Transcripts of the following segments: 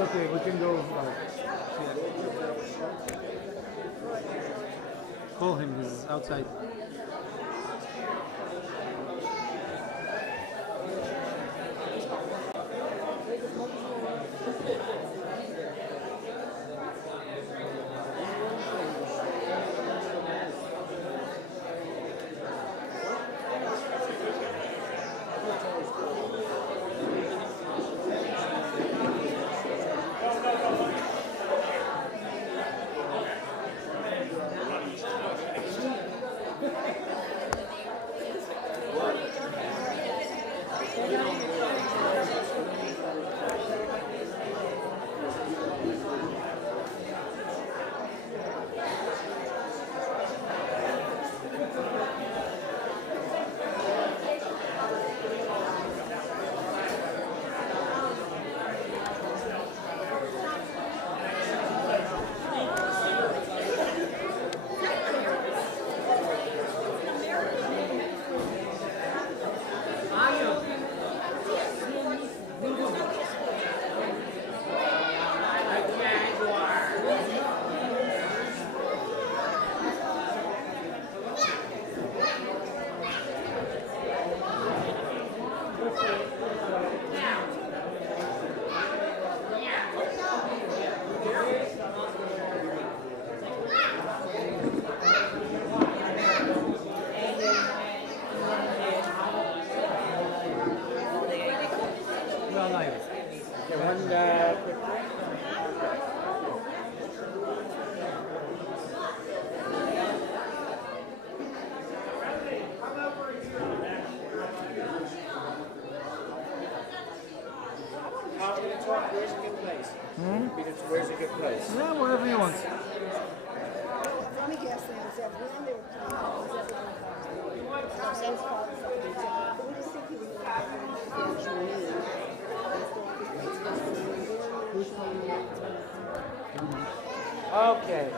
okay. We can go. Call him. He's outside. Where's a good place? Where's a good place? Yeah, wherever you want. Let me guess, Sam. Is that when they were Okay.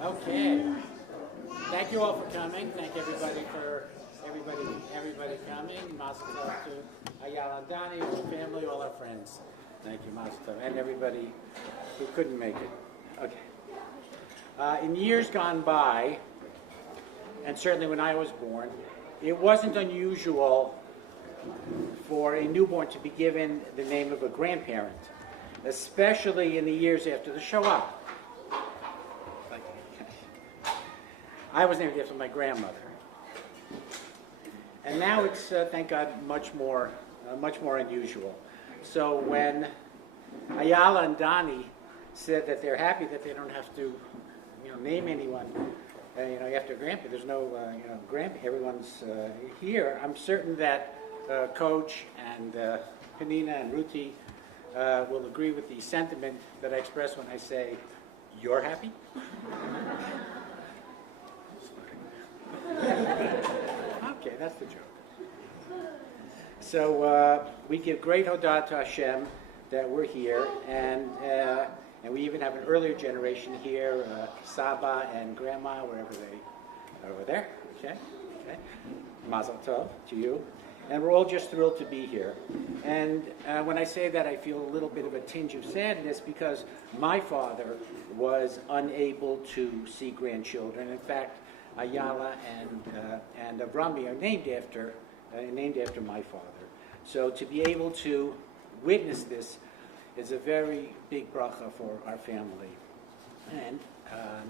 Okay. Thank you all for coming. Thank everybody for everybody coming. Mazel tov to Ayala and Donnie, all the family, all our friends. Thank you, Mazel tov, and everybody who couldn't make it. Okay. In years gone by, and certainly when I was born, it wasn't unusual for a newborn to be given the name of a grandparent, especially in the years after the Shoah. I was named after my grandmother, and now it's thank God much more unusual. So when Ayala and Donnie said that they're happy that they don't have to, name anyone, after grandpa. There's no, grandpa. Everyone's here. I'm certain that Coach and Penina and Ruti will agree with the sentiment that I express when I say, "You're happy." Okay, that's the joke. So we give great hodah to Hashem that we're here, and we even have an earlier generation here, Saba and Grandma, wherever they over there. Okay. Mazel tov to you, and we're all just thrilled to be here. And when I say that, I feel a little bit of a tinge of sadness because my father was unable to see grandchildren. In fact, Ayala and Avrami are named after my father. So to be able to witness this is a very big bracha for our family. And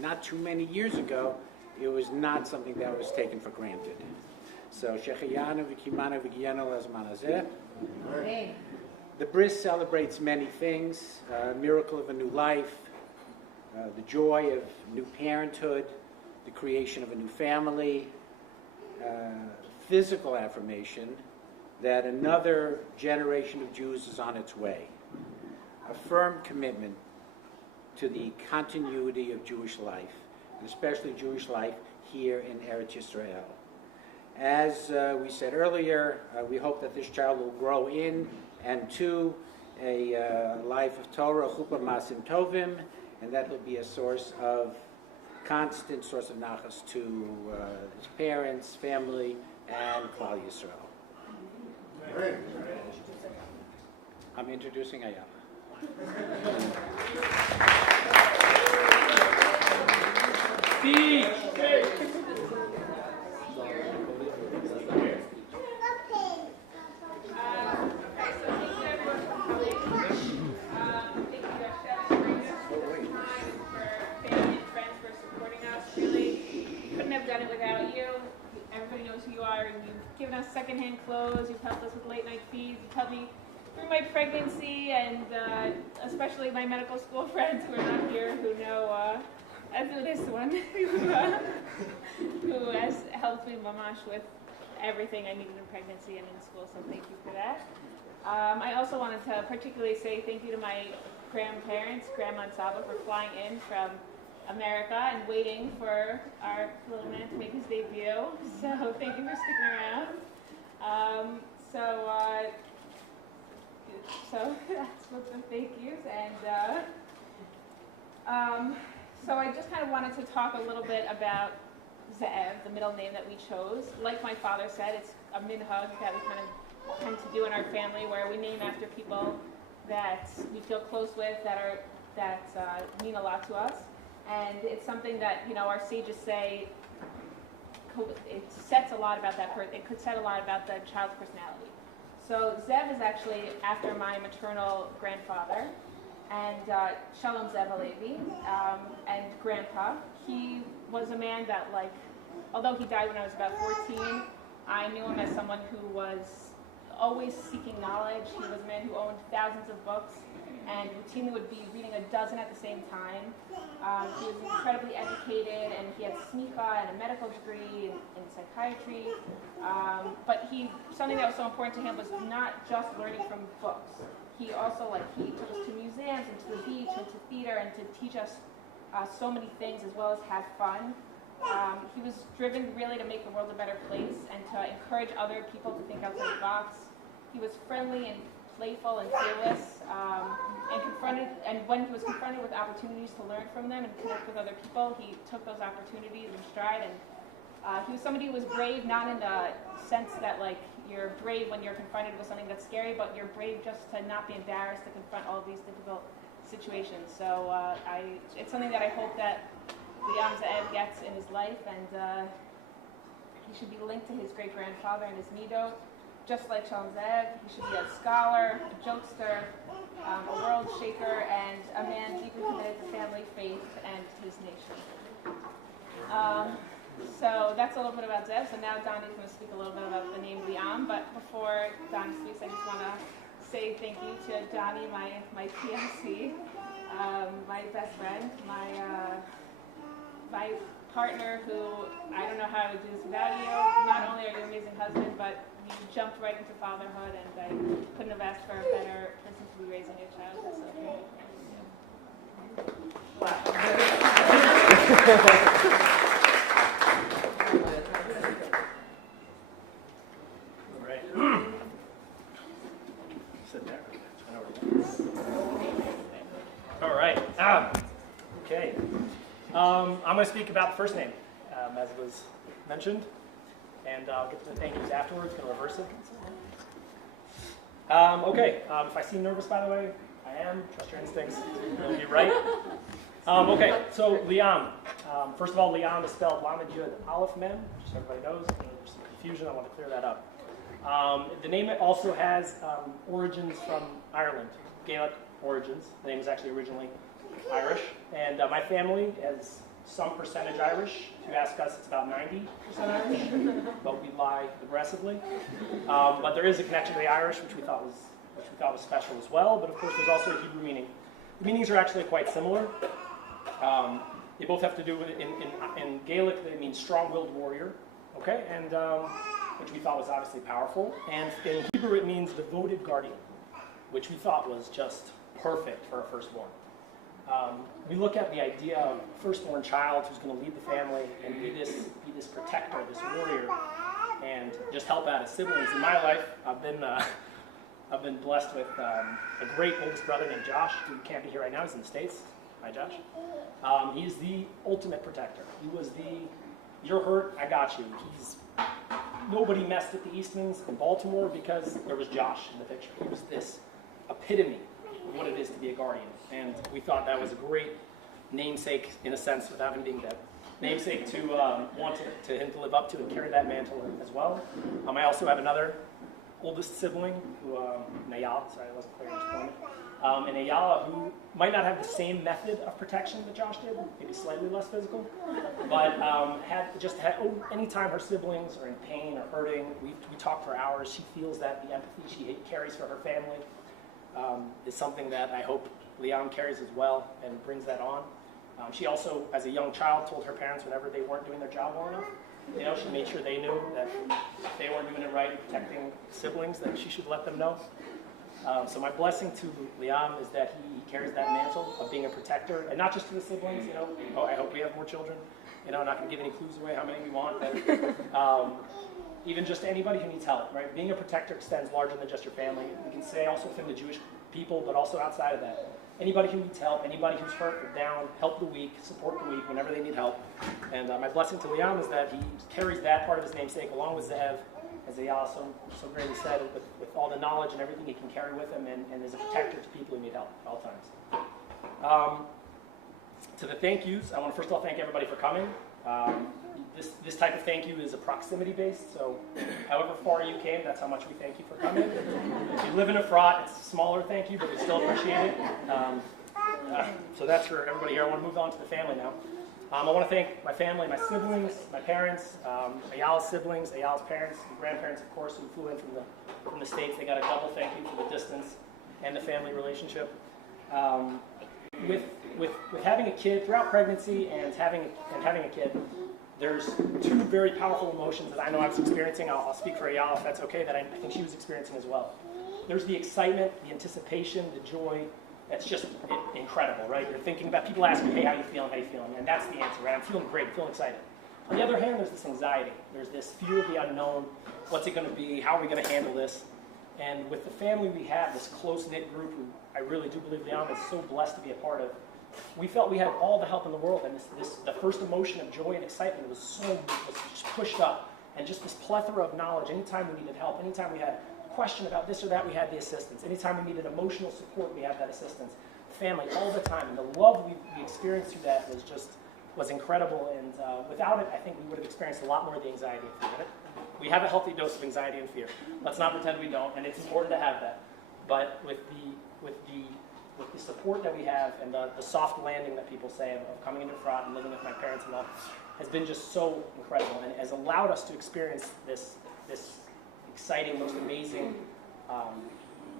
not too many years ago, it was not something that was taken for granted. So Shechayanu v'kimanu v'giyanu lazman hazeh. The bris celebrates many things: miracle of a new life, the joy of new parenthood, the creation of a new family, physical affirmation that another generation of Jews is on its way, a firm commitment to the continuity of Jewish life, and especially Jewish life here in Eretz Yisrael. As we said earlier, we hope that this child will grow in and to a life of Torah, Chuppah Masim Tovim, and that will be a constant source of nachas to his parents, family, and Klal Yisrael. I'm introducing Ayala. Done it without you. Everybody knows who you are, and you've given us secondhand clothes, you've helped us with late night feeds, you've helped me through my pregnancy, and especially my medical school friends who are not here, who know, as this one, who has helped me mamash with everything I needed in pregnancy and in school, so thank you for that. I also wanted to particularly say thank you to my grandparents, Grandma and Saba, for flying in from America and waiting for our little man to make his debut. So thank you for sticking around. So that's what the thank yous. And so I just kind of wanted to talk a little bit about Ze'ev, the middle name that we chose. Like my father said, it's a minhag that we kind of tend to do in our family, where we name after people that we feel close with, that mean a lot to us. And it's something that, our sages say, it sets a lot about that person. It could set a lot about the child's personality. So Zev is actually after my maternal grandfather, and Shalom Zev Alevi, and grandpa. He was a man that, although he died when I was about 14, I knew him as someone who was always seeking knowledge. He was a man who owned thousands of books and routinely would be reading a dozen at the same time. He was incredibly educated, and he had smicha and a medical degree in psychiatry. But something that was so important to him was not just learning from books. He also, he took us to museums and to the beach and to theater and to teach us so many things, as well as have fun. He was driven really to make the world a better place and to encourage other people to think outside the box. He was friendly and playful and fearless, and when he was confronted with opportunities to learn from them and connect with other people, he took those opportunities in stride. And he was somebody who was brave, not in the sense that you're brave when you're confronted with something that's scary, but you're brave just to not be embarrassed to confront all of these difficult situations. So it's something that I hope that Liam Ze'ev gets in his life, and he should be linked to his great-grandfather and his midot. Just like Shalom Ze'ev, he should be a scholar, a jokester, a world shaker, and a man deeply committed to family, faith, and his nation. So that's a little bit about Zev. So now Donnie's going to speak a little bit about the name Liam. But before Donnie speaks, I just want to say thank you to Donnie, my PLC, my best friend, my partner, who I don't know how I would do this without you. Not only are you an amazing husband, but you jumped right into fatherhood, and I couldn't have asked for a better person to be raising a child. So All right. Okay. I'm going to speak about the first name, as was mentioned, and I'll get to the thank yous afterwards. Going to reverse it. Okay. If I seem nervous, by the way, I am. Trust your instincts. You'll be right. Okay. So Liam. First of all, Liam is spelled Lamed Yud Aleph Mem, just so everybody knows. There's some confusion. I want to clear that up. The name also has origins from Ireland, Gaelic origins. The name is actually originally Irish, and my family is some percentage Irish. If you ask us, it's about 90% Irish, but we lie aggressively. But there is a connection to the Irish, which we thought was special as well. But of course, there's also a Hebrew meaning. The meanings are actually quite similar. They both have to do with, in Gaelic, they mean strong-willed warrior, okay, and which we thought was obviously powerful. And in Hebrew, it means devoted guardian, which we thought was just perfect for a firstborn. We look at the idea of firstborn child who's going to lead the family and be this protector, this warrior, and just help out his siblings. In my life, I've been blessed with a great oldest brother named Josh, who can't be here right now. He's in the States. Hi, Josh. He's the ultimate protector. He was you're hurt, I got you. Nobody messed with the Eastmans in Baltimore because there was Josh in the picture. He was this epitome of what it is to be a guardian. And we thought that was a great namesake, in a sense, without him being dead. Namesake to want to him to live up to and carry that mantle as well. I also have another oldest sibling, who, Nayala, sorry, I wasn't clear in this moment. And Ayala, who might not have the same method of protection that Josh did, maybe slightly less physical, but anytime her siblings are in pain or hurting, we talk for hours. She feels that the empathy she carries for her family is something that I hope Liam carries as well and brings that on. She also, as a young child, told her parents whenever they weren't doing their job well enough, she made sure they knew that if they weren't doing it right, protecting siblings, that she should let them know. So my blessing to Liam is that he carries that mantle of being a protector, and not just to the siblings, I hope we have more children. I'm not going to give any clues away how many we want, but even just anybody who needs help, right? Being a protector extends larger than just your family. We can say also within the Jewish people, but also outside of that. Anybody who needs help, anybody who's hurt or down, help the weak, support the weak whenever they need help. And my blessing to Liam is that he carries that part of his namesake along with Zev, as Eyal so greatly said, with all the knowledge and everything he can carry with him, and is a protector to people who need help at all times. To the thank yous, I want to first of all thank everybody for coming. This type of thank you is a proximity based, so however far you came, that's how much we thank you for coming. If you live in Efrat, it's a smaller thank you, but we still appreciate it. So that's for everybody here. I want to move on to the family now. I want to thank my family, my siblings, my parents, Ayala's siblings, Ayala's parents, and grandparents, of course, who flew in from the States. They got a double thank you for the distance and the family relationship. With having a kid, throughout pregnancy and having a kid, there's two very powerful emotions that I know I was experiencing. I'll speak for Ayala if that's okay, that I think she was experiencing as well. There's the excitement, the anticipation, the joy. That's just incredible, right? You're thinking about, people ask you, hey, how you feeling, and that's the answer, right? I'm feeling great, feeling excited. On the other hand, there's this anxiety. There's this fear of the unknown. What's it going to be? How are we going to handle this? And with the family we have, this close-knit group who I really do believe Liam is so blessed to be a part of, we felt we had all the help in the world, and the first emotion of joy and excitement was just pushed up, and just this plethora of knowledge. Anytime we needed help, anytime we had a question about this or that, we had the assistance. Anytime we needed emotional support, we had that assistance. Family, all the time, and the love we experienced through that was incredible, and without it, I think we would have experienced a lot more of the anxiety and fear. We have a healthy dose of anxiety and fear. Let's not pretend we don't, and it's important to have that. But with the support that we have and the soft landing that people say of coming into Efrat and living with my parents and all, has been just so incredible, and has allowed us to experience this exciting, most amazing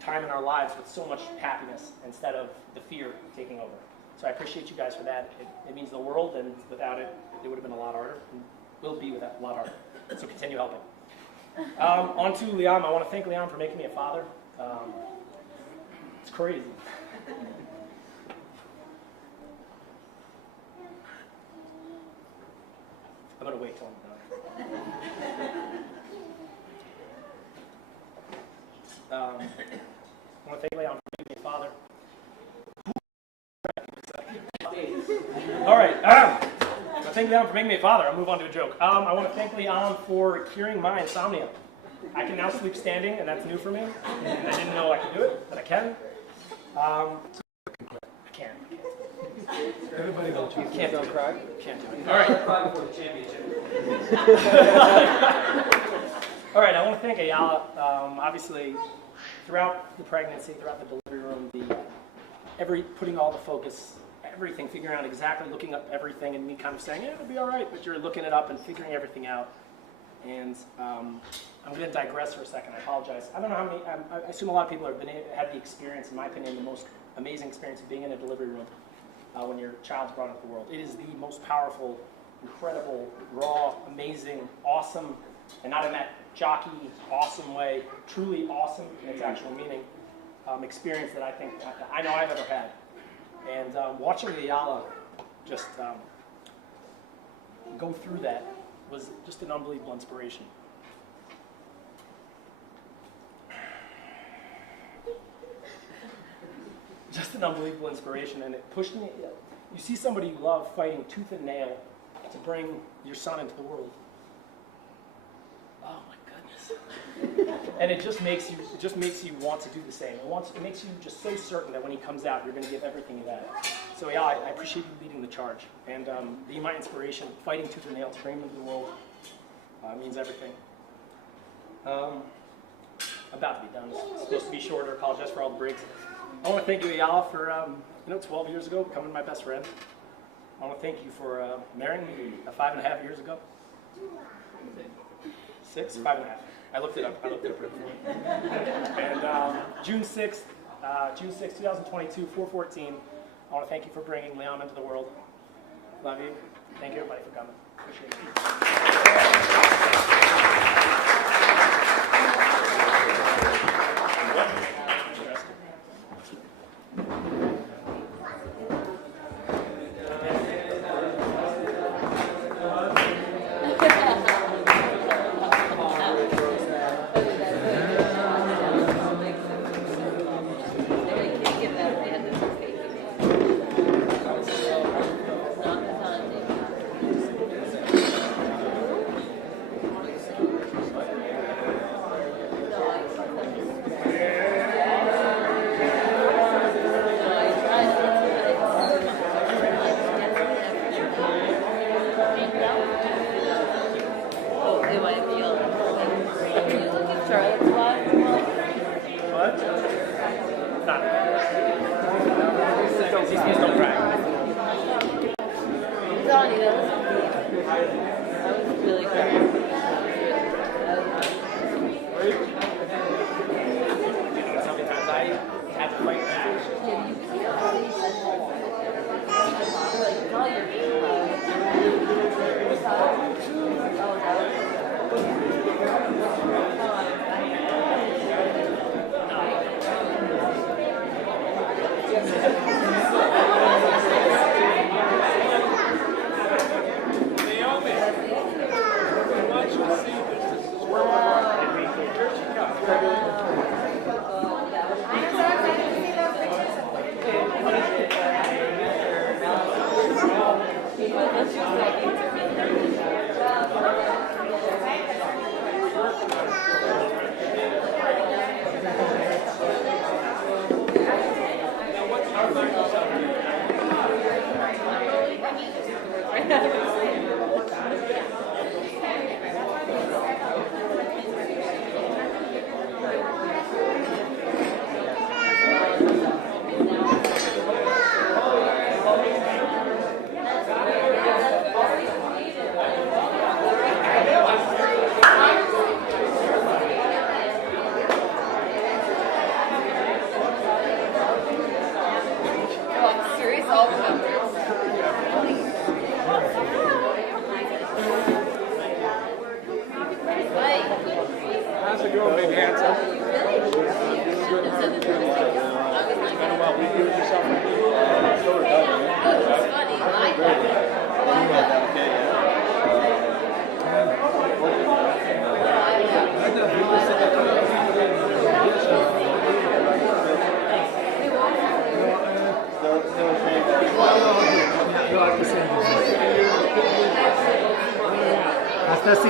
time in our lives with so much happiness instead of the fear taking over. So I appreciate you guys for that. It means the world, and without it, it would have been a lot harder, and will be without a lot harder. So continue helping. On to Liam. I want to thank Liam for making me a father. It's crazy. I'm going to wait till I'm done. I want to thank Liam for making me a father. All right. I thank Liam for making me a father. I'll move on to a joke. I want to thank Liam for curing my insomnia. I can now sleep standing, and that's new for me. And I didn't know I could do it, but I can. I can't. Everybody will You can't do cry. it. Can't do it. All right. Cry before the championship. All right, I want to thank Ayala. Obviously, throughout the pregnancy, throughout the delivery room, putting all the focus, everything, figuring out exactly, looking up everything, and me kind of saying, yeah, it'll be all right, but you're looking it up and figuring everything out. And I'm going to digress for a second. I apologize. I don't know how many. I assume a lot of people have had the experience, in my opinion, the most amazing experience of being in a delivery room. when your child's brought into the world. It is the most powerful, incredible, raw, amazing, awesome, and not in that jockey, awesome way, truly awesome in its actual meaning, experience that I know I've ever had. And watching the Ayala just go through that was just an unbelievable inspiration. Just an unbelievable inspiration, and it pushed me. You see somebody you love fighting tooth and nail to bring your son into the world. Oh my goodness! And it just makes you want to do the same. It makes you just so certain that when he comes out, you're going to give everything you have. So yeah, I appreciate you leading the charge and being my inspiration. Fighting tooth and nail to bring him into the world means everything. About to be done. It's supposed to be shorter. Apologize for all the breaks. I want to thank you, Ayala, for 12 years ago becoming my best friend. I want to thank you for marrying me 5.5 years ago. 6, 5.5. I looked it up. And June 6th, 2022, 4/14. I want to thank you for bringing Liam into the world. Love you. Thank you, everybody, for coming. Appreciate it.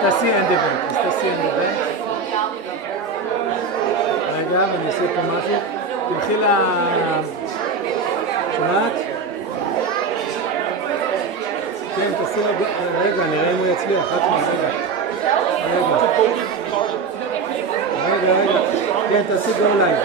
תעשי אין דיוונט, אז תעשי אין דיוונט. רגע, ואני אעשה פה משהו. תלכי שומעת? כן, תעשי רגע, נראה אם הוא יצליח, רגע. כן, תעשי גו לייב.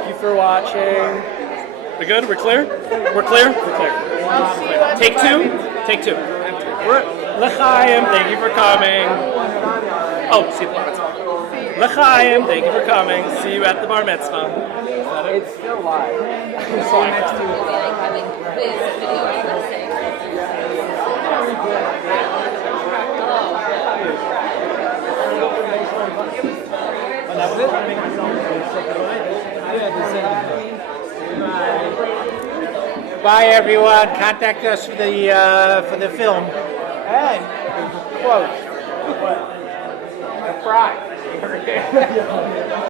Thank you for watching. We good? We're clear? We're clear? We're clear. Take two? Take two. L'chaim, thank you for coming. Oh, see the bar mitzvah. L'chaim, thank you for coming. See you at the bar mitzvah. It's still live. Bye, everyone. Contact us for the film. And quote. The prize.